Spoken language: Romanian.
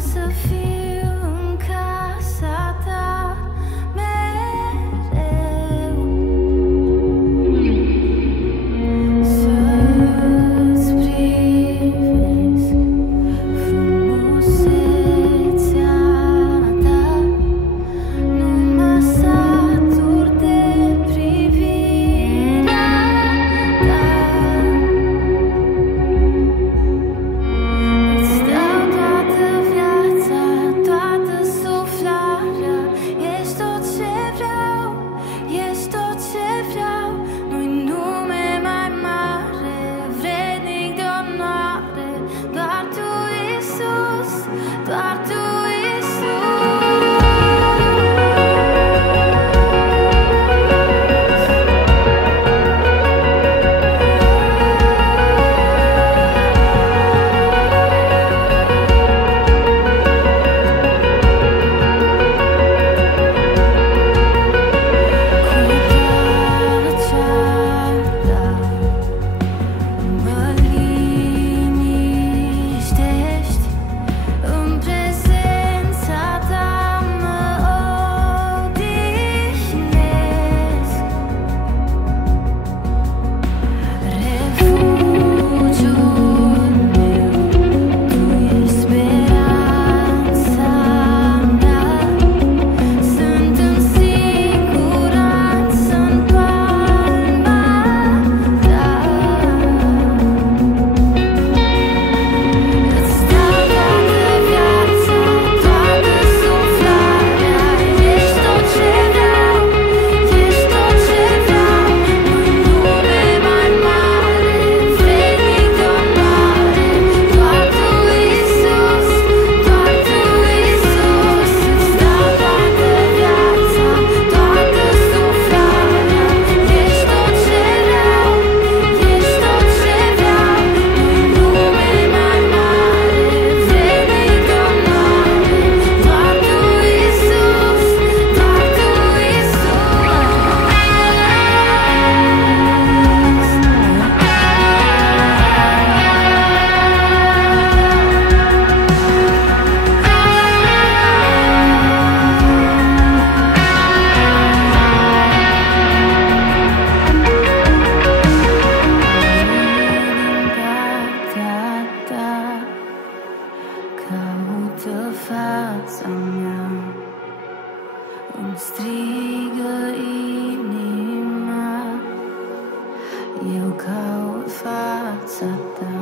să fiu în casa ta mereu, să-ți privesc frumusețea ta. Nu mă satur de privirea ta. Îți dau toată viața, toată suflarea. Ești tot ce vreau, ești tot ce vreau. Nu-i nume mai mare, vrednic de onoare. Doar tu, Iisus, doar tu, caută fața mea, îmi strigă inima. Eu caut fața ta.